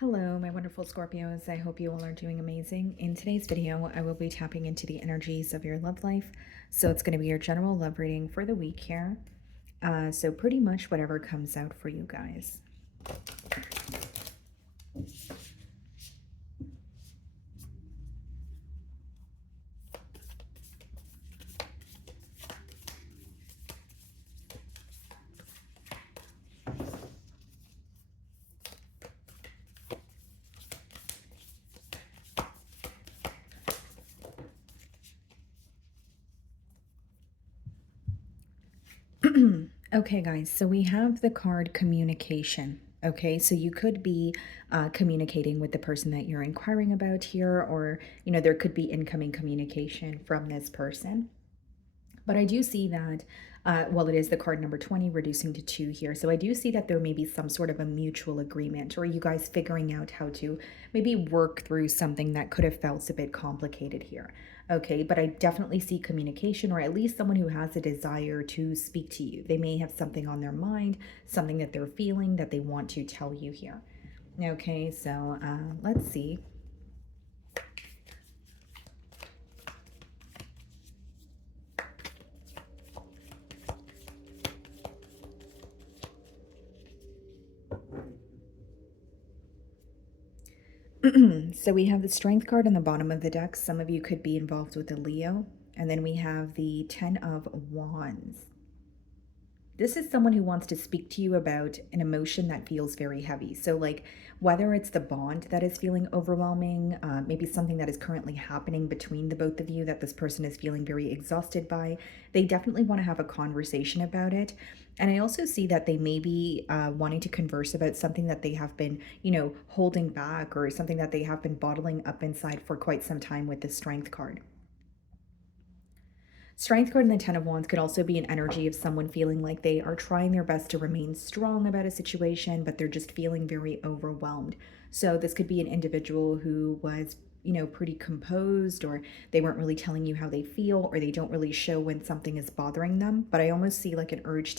Hello, my wonderful Scorpios. I hope you all are doing amazing. In today's video, I will be tapping into the energies of your love life. So it's going to be your general love reading for the week here. So pretty much whatever comes out for you guys. Okay, guys, so we have the card communication. Okay, so you could be communicating with the person that you're inquiring about here, or, there could be incoming communication from this person. But I do see that, well, it is the card number 20, reducing to 2 here. So I do see that there may be some sort of a mutual agreement, or you guys figuring out how to maybe work through something that could have felt a bit complicated here. Okay, but I definitely see communication, or at least someone who has a desire to speak to you. They may have something on their mind, something that they're feeling that they want to tell you here. Okay, so let's see. So we have the Strength card on the bottom of the deck. Some of you could be involved with a Leo. And then we have the 10 of Wands. This is someone who wants to speak to you about an emotion that feels very heavy. So, like, whether it's the bond that is feeling overwhelming, maybe something that is currently happening between the both of you that this person is feeling very exhausted by, they definitely want to have a conversation about it. And I also see that they may be wanting to converse about something that they have been, holding back, or something that they have been bottling up inside for quite some time with the Strength card. Strength card and the 10 of Wands could also be an energy of someone feeling like they are trying their best to remain strong about a situation, but they're just feeling very overwhelmed. So this could be an individual who was, pretty composed, or they weren't really telling you how they feel, or they don't really show when something is bothering them. But I almost see like an urge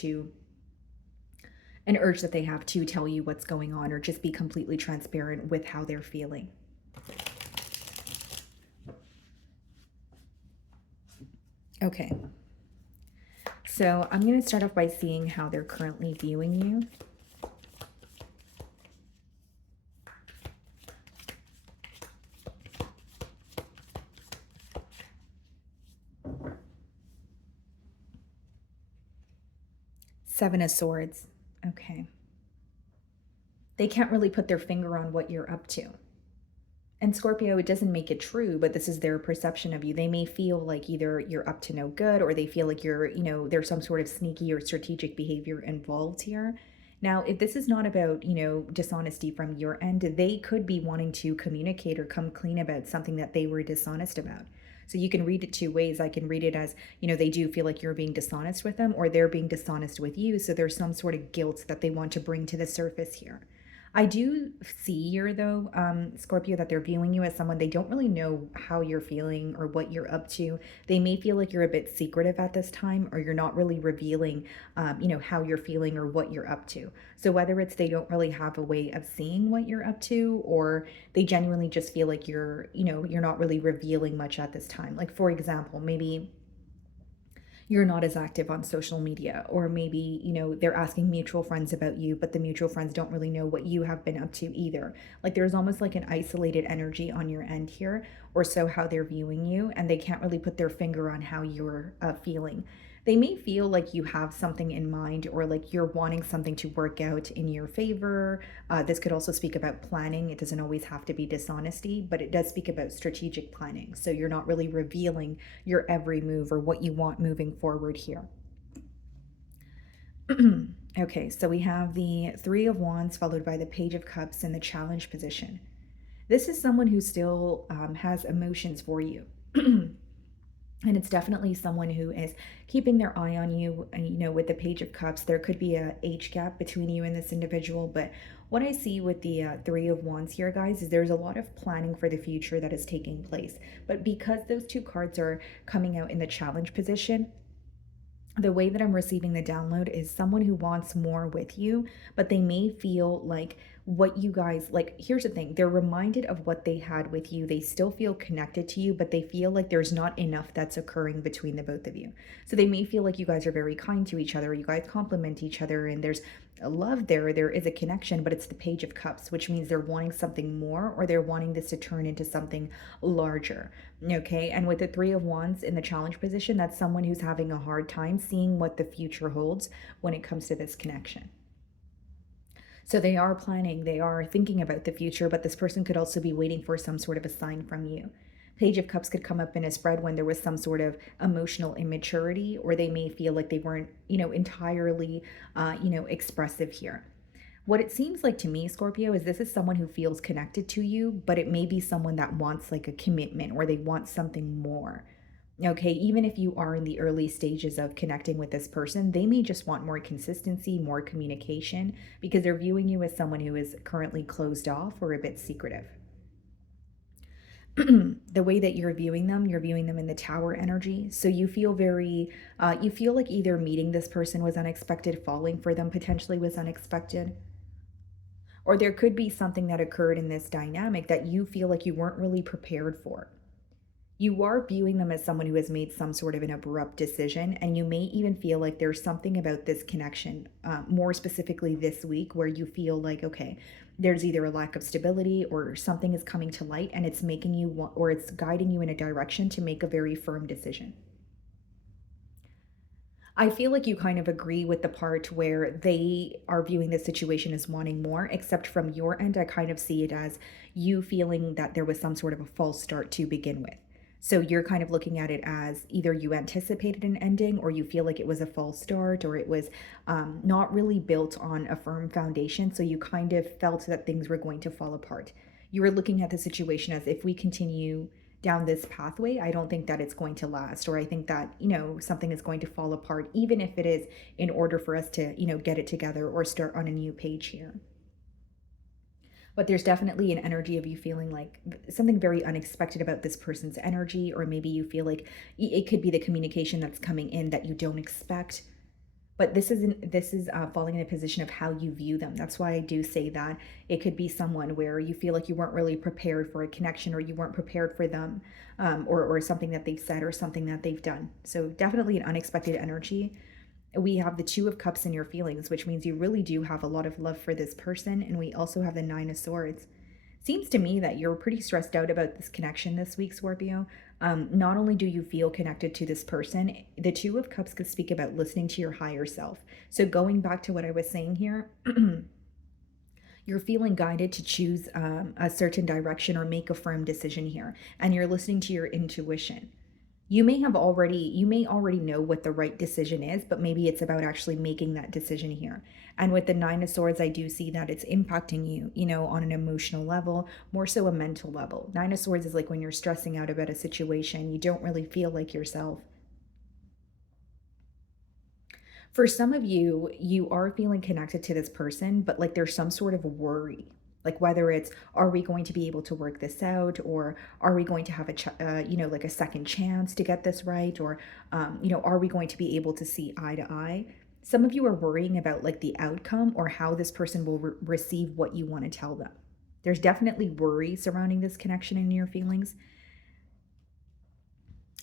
that they have to tell you what's going on, or just be completely transparent with how they're feeling. Okay. So I'm going to start off by seeing how they're currently viewing you. Seven of Swords. Okay. They can't really put their finger on what you're up to. And Scorpio, it doesn't make it true, but this is their perception of you. They may feel like either you're up to no good, or they feel like you're, there's some sort of sneaky or strategic behavior involved here. Now, if this is not about, dishonesty from your end, they could be wanting to communicate or come clean about something that they were dishonest about. So you can read it two ways. I can read it as, they do feel like you're being dishonest with them, or they're being dishonest with you. So there's some sort of guilt that they want to bring to the surface here. I do see here, though, Scorpio, that they're viewing you as someone they don't really know how you're feeling or what you're up to. They may feel like you're a bit secretive at this time, or you're not really revealing, how you're feeling or what you're up to. So whether it's they don't really have a way of seeing what you're up to, or they genuinely just feel like you're not really revealing much at this time. Like, for example, maybe you're not as active on social media, or maybe they're asking mutual friends about you, but the mutual friends don't really know what you have been up to either. Like, there's almost like an isolated energy on your end here, or so how they're viewing you, and they can't really put their finger on how you're feeling. They may feel like you have something in mind, or like you're wanting something to work out in your favor. This could also speak about planning. It doesn't always have to be dishonesty, but it does speak about strategic planning. So you're not really revealing your every move or what you want moving forward here. Okay, so we have the Three of Wands followed by the Page of Cups in the challenge position. This is someone who still has emotions for you. And it's definitely someone who is keeping their eye on you. And, with the Page of Cups, there could be a age gap between you and this individual. But what I see with the Three of Wands here, guys, is there's a lot of planning for the future that is taking place. But because those two cards are coming out in the challenge position, the way that I'm receiving the download is someone who wants more with you, but they may feel like what you guys like. Here's the thing, they're reminded of what they had with you. They still feel connected to you, but they feel like there's not enough that's occurring between the both of you. So they may feel like you guys are very kind to each other, you guys compliment each other, and there's a love there, there is a connection, but it's the Page of Cups, which means they're wanting something more, or they're wanting this to turn into something larger. Okay, and with the Three of Wands in the challenge position, that's someone who's having a hard time seeing what the future holds when it comes to this connection. So they are planning, they are thinking about the future, but this person could also be waiting for some sort of a sign from you. Page of Cups could come up in a spread when there was some sort of emotional immaturity, or they may feel like they weren't, entirely, expressive here. What it seems like to me, Scorpio, is this is someone who feels connected to you, but it may be someone that wants like a commitment, or they want something more. Okay, even if you are in the early stages of connecting with this person, they may just want more consistency, more communication, because they're viewing you as someone who is currently closed off or a bit secretive. The way that you're viewing them in the Tower energy. So you feel you feel like either meeting this person was unexpected, falling for them potentially was unexpected, or there could be something that occurred in this dynamic that you feel like you weren't really prepared for. You are viewing them as someone who has made some sort of an abrupt decision, and you may even feel like there's something about this connection, more specifically this week, where you feel like, okay, there's either a lack of stability or something is coming to light and it's making you want, or it's guiding you in a direction to make a very firm decision. I feel like you kind of agree with the part where they are viewing this situation as wanting more, except from your end, I kind of see it as you feeling that there was some sort of a false start to begin with. So you're kind of looking at it as either you anticipated an ending, or you feel like it was a false start, or it was not really built on a firm foundation. So you kind of felt that things were going to fall apart. You were looking at the situation as, if we continue down this pathway, I don't think that it's going to last, or I think that, something is going to fall apart, even if it is in order for us to, get it together or start on a new page here. But there's definitely an energy of you feeling like something very unexpected about this person's energy, or maybe you feel like it could be the communication that's coming in that you don't expect. But this is falling in a position of how you view them. That's why I do say that it could be someone where you feel like you weren't really prepared for a connection, or you weren't prepared for them, or something that they've said or something that they've done. So definitely an unexpected energy. We have the Two of Cups in your feelings, which means you really do have a lot of love for this person. And we also have the Nine of Swords. Seems to me that you're pretty stressed out about this connection this week, Scorpio. Not only do you feel connected to this person, the Two of Cups could speak about listening to your higher self. So going back to what I was saying here, you're feeling guided to choose a certain direction or make a firm decision here, and you're listening to your intuition. You may already know what the right decision is, but maybe it's about actually making that decision here. And with the Nine of Swords, I do see that it's impacting you, on an emotional level, more so a mental level. Nine of Swords is like when you're stressing out about a situation, you don't really feel like yourself. For some of you, you are feeling connected to this person, but like there's some sort of worry. Like whether it's, are we going to be able to work this out, or are we going to have like a second chance to get this right, or are we going to be able to see eye to eye? Some of you are worrying about like the outcome, or how this person will receive what you want to tell them. There's definitely worry surrounding this connection in your feelings.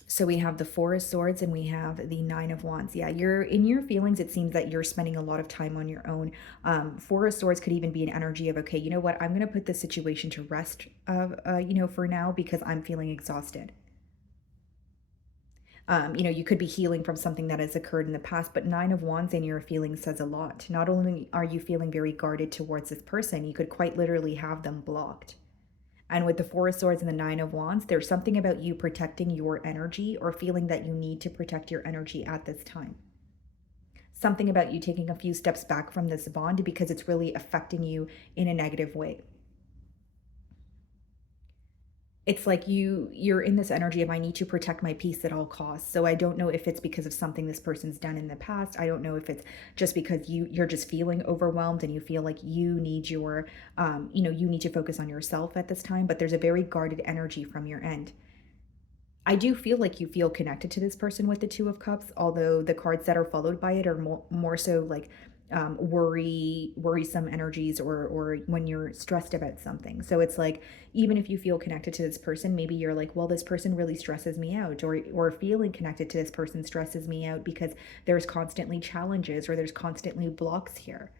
So we have the Four of Swords and we have the Nine of Wands. Yeah, you're in your feelings. It seems that you're spending a lot of time on your own. Four of Swords could even be an energy of, okay, you know what? I'm going to put this situation to rest, for now, because I'm feeling exhausted. You could be healing from something that has occurred in the past, but Nine of Wands in your feelings says a lot. Not only are you feeling very guarded towards this person, you could quite literally have them blocked. And with the Four of Swords and the Nine of Wands, there's something about you protecting your energy, or feeling that you need to protect your energy at this time. Something about you taking a few steps back from this bond because it's really affecting you in a negative way. It's like you're in this energy of, I need to protect my peace at all costs. So I don't know if it's because of something this person's done in the past. I don't know if it's just because you're just feeling overwhelmed and you feel like you need you need to focus on yourself at this time, but there's a very guarded energy from your end. I do feel like you feel connected to this person with the Two of Cups, although the cards that are followed by it are more so like worrisome energies, or when you're stressed about something. So it's like, even if you feel connected to this person, maybe you're like, well, this person really stresses me out, or feeling connected to this person stresses me out because there's constantly challenges or there's constantly blocks here.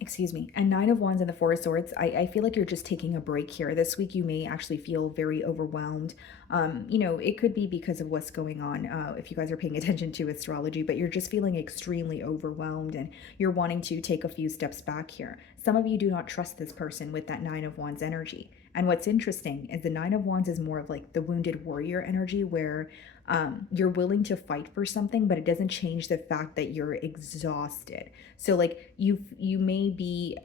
Excuse me. And Nine of Wands and the Four of Swords, I feel like you're just taking a break here. This week you may actually feel very overwhelmed. It could be because of what's going on, if you guys are paying attention to astrology, but you're just feeling extremely overwhelmed and you're wanting to take a few steps back here. Some of you do not trust this person with that Nine of Wands energy. And what's interesting is the Nine of Wands is more of like the wounded warrior energy, where you're willing to fight for something, but it doesn't change the fact that you're exhausted. So like you may be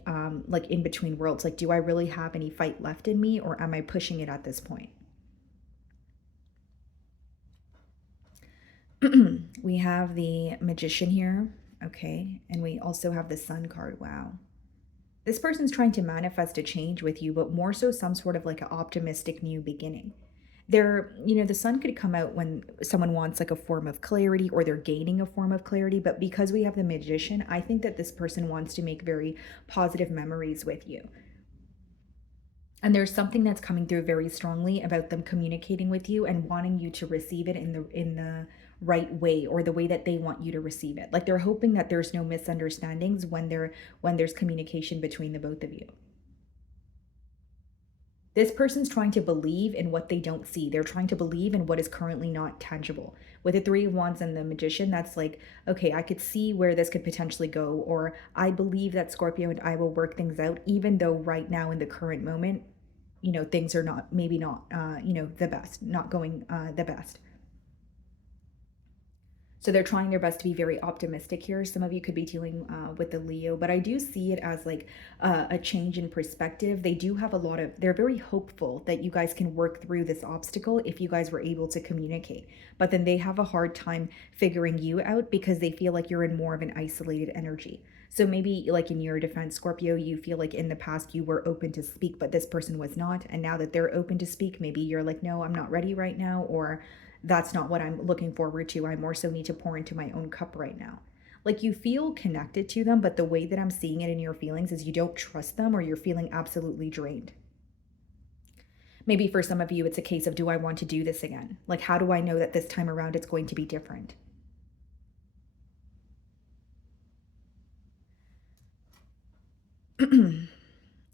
like in between worlds. Like, do I really have any fight left in me, or am I pushing it at this point? We have the Magician here, okay, and we also have the Sun card. Wow. This person's trying to manifest a change with you, but more so some sort of like an optimistic new beginning. The sun could come out when someone wants like a form of clarity, or they're gaining a form of clarity. But because we have the Magician, I think that this person wants to make very positive memories with you. And there's something that's coming through very strongly about them communicating with you and wanting you to receive it in the right way, or the way that they want you to receive it. Like, they're hoping that there's no misunderstandings when there's communication between the both of you. This person's trying to believe in what they don't see. They're trying to believe in what is currently not tangible. With the Three of Wands and the Magician, that's like, okay, I could see where this could potentially go, or I believe that Scorpio and I will work things out, even though right now in the current moment, things are not, maybe not, the best, not going the best. So they're trying their best to be very optimistic here. Some of you could be dealing with the Leo, but I do see it as like a change in perspective. They do have they're very hopeful that you guys can work through this obstacle if you guys were able to communicate. But then they have a hard time figuring you out because they feel like you're in more of an isolated energy. So maybe, like in your defense, Scorpio, you feel like in the past you were open to speak, but this person was not. And now that they're open to speak, maybe you're like, no, I'm not ready right now, or that's not what I'm looking forward to. I more so need to pour into my own cup right now. Like, you feel connected to them, but the way that I'm seeing it in your feelings is you don't trust them, or you're feeling absolutely drained. Maybe for some of you, it's a case of, do I want to do this again? Like, how do I know that this time around it's going to be different?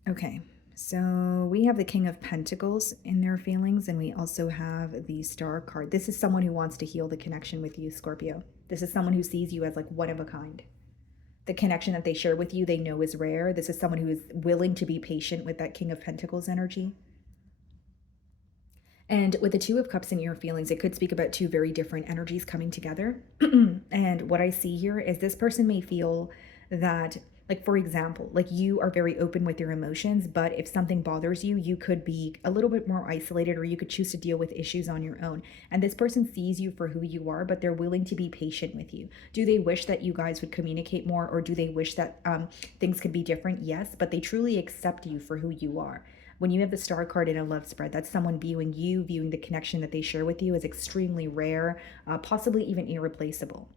Okay, so we have the King of Pentacles in their feelings, and we also have the Star card. This is someone who wants to heal the connection with you, Scorpio. This is someone who sees you as like one of a kind. The connection that they share with you, they know is rare. This is someone who is willing to be patient with that King of Pentacles energy. And with the Two of Cups in your feelings, it could speak about two very different energies coming together. And what I see here is this person may feel that, like, for example, like, you are very open with your emotions, but if something bothers you, you could be a little bit more isolated, or you could choose to deal with issues on your own. And this person sees you for who you are, but they're willing to be patient with you. Do they wish that you guys would communicate more, or do they wish that things could be different? Yes, but they truly accept you for who you are. When you have the Star card in a love spread, that's someone viewing you, viewing the connection that they share with you as extremely rare, possibly even irreplaceable.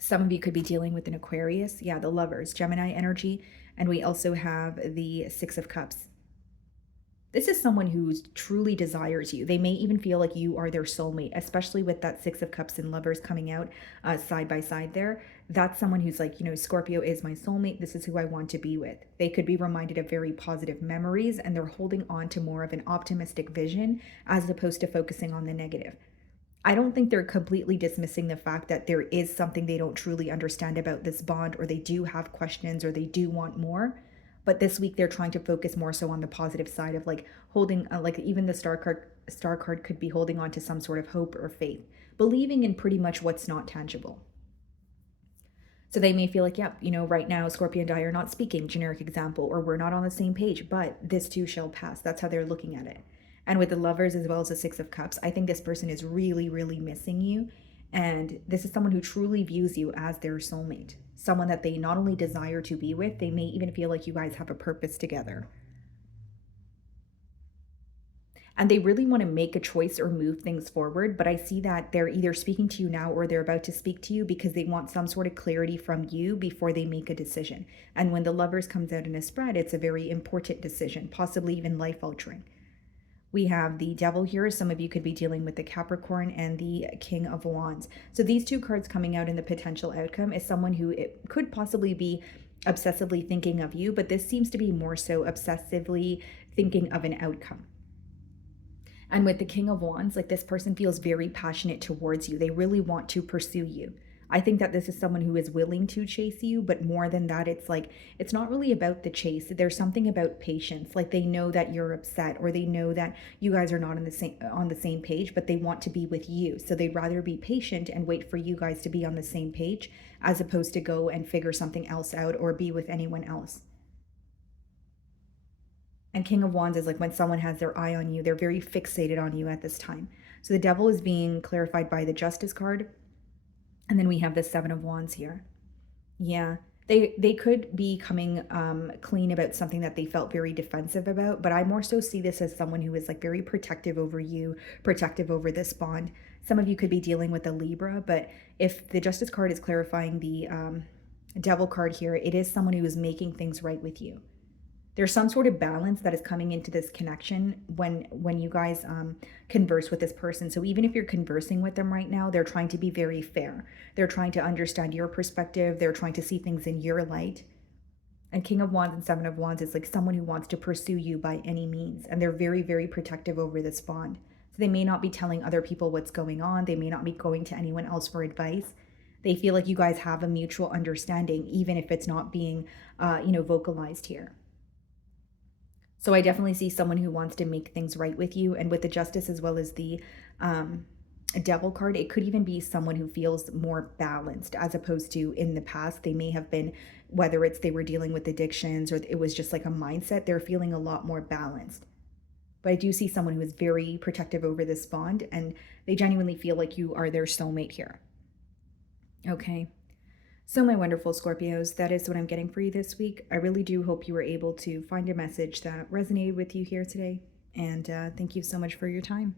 Some of you could be dealing with an Aquarius. Yeah, the Lovers, Gemini energy. And we also have the Six of Cups. This is someone who truly desires you. They may even feel like you are their soulmate, especially with that Six of Cups and Lovers coming out side by side there. That's someone who's like, Scorpio is my soulmate. This is who I want to be with. They could be reminded of very positive memories, and they're holding on to more of an optimistic vision as opposed to focusing on the negative. I don't think they're completely dismissing the fact that there is something they don't truly understand about this bond, or they do have questions, or they do want more. But this week they're trying to focus more so on the positive side of like holding, like, even the star card could be holding on to some sort of hope or faith, believing in pretty much what's not tangible. So they may feel like, yep, right now Scorpio and I are not speaking, generic example, or we're not on the same page, but this too shall pass. That's how they're looking at it. And with the Lovers as well as the Six of Cups, I think this person is really, really missing you. And this is someone who truly views you as their soulmate, someone that they not only desire to be with, they may even feel like you guys have a purpose together. and they really want to make a choice or move things forward. But I see that they're either speaking to you now or they're about to speak to you because they want some sort of clarity from you before they make a decision. And when the Lovers comes out in a spread, it's a very important decision, possibly even life altering. We have the Devil here. Some of you could be dealing with the Capricorn and the King of Wands. So these two cards coming out in the potential outcome is someone who it could possibly be obsessively thinking of you, but this seems to be more so obsessively thinking of an outcome. And with the King of Wands, like this person feels very passionate towards you. They really want to pursue you. I think that this is someone who is willing to chase you, but more than that, it's like, it's not really about the chase. There's something about patience. Like they know that you're upset, or they know that you guys are not on the same page, but they want to be with you. So they'd rather be patient and wait for you guys to be on the same page as opposed to go and figure something else out or be with anyone else. And King of Wands is like when someone has their eye on you, they're very fixated on you at this time. So the Devil is being clarified by the Justice card. And then we have the Seven of Wands here. Yeah, they could be coming clean about something that they felt very defensive about, but I more so see this as someone who is like very protective over you, protective over this bond. Some of you could be dealing with a Libra, but if the Justice card is clarifying the Devil card here, it is someone who is making things right with you. There's some sort of balance that is coming into this connection when you guys converse with this person. So even if you're conversing with them right now, they're trying to be very fair. They're trying to understand your perspective. They're trying to see things in your light. And King of Wands and Seven of Wands is like someone who wants to pursue you by any means. And they're very, very protective over this bond. So they may not be telling other people what's going on. They may not be going to anyone else for advice. They feel like you guys have a mutual understanding, even if it's not being, vocalized here. So I definitely see someone who wants to make things right with you. And with the Justice as well as the Devil card, it could even be someone who feels more balanced as opposed to in the past. They may have been, whether it's they were dealing with addictions or it was just like a mindset, they're feeling a lot more balanced. But I do see someone who is very protective over this bond and they genuinely feel like you are their soulmate here. Okay. So my wonderful Scorpios, that is what I'm getting for you this week. I really do hope you were able to find a message that resonated with you here today. And thank you so much for your time.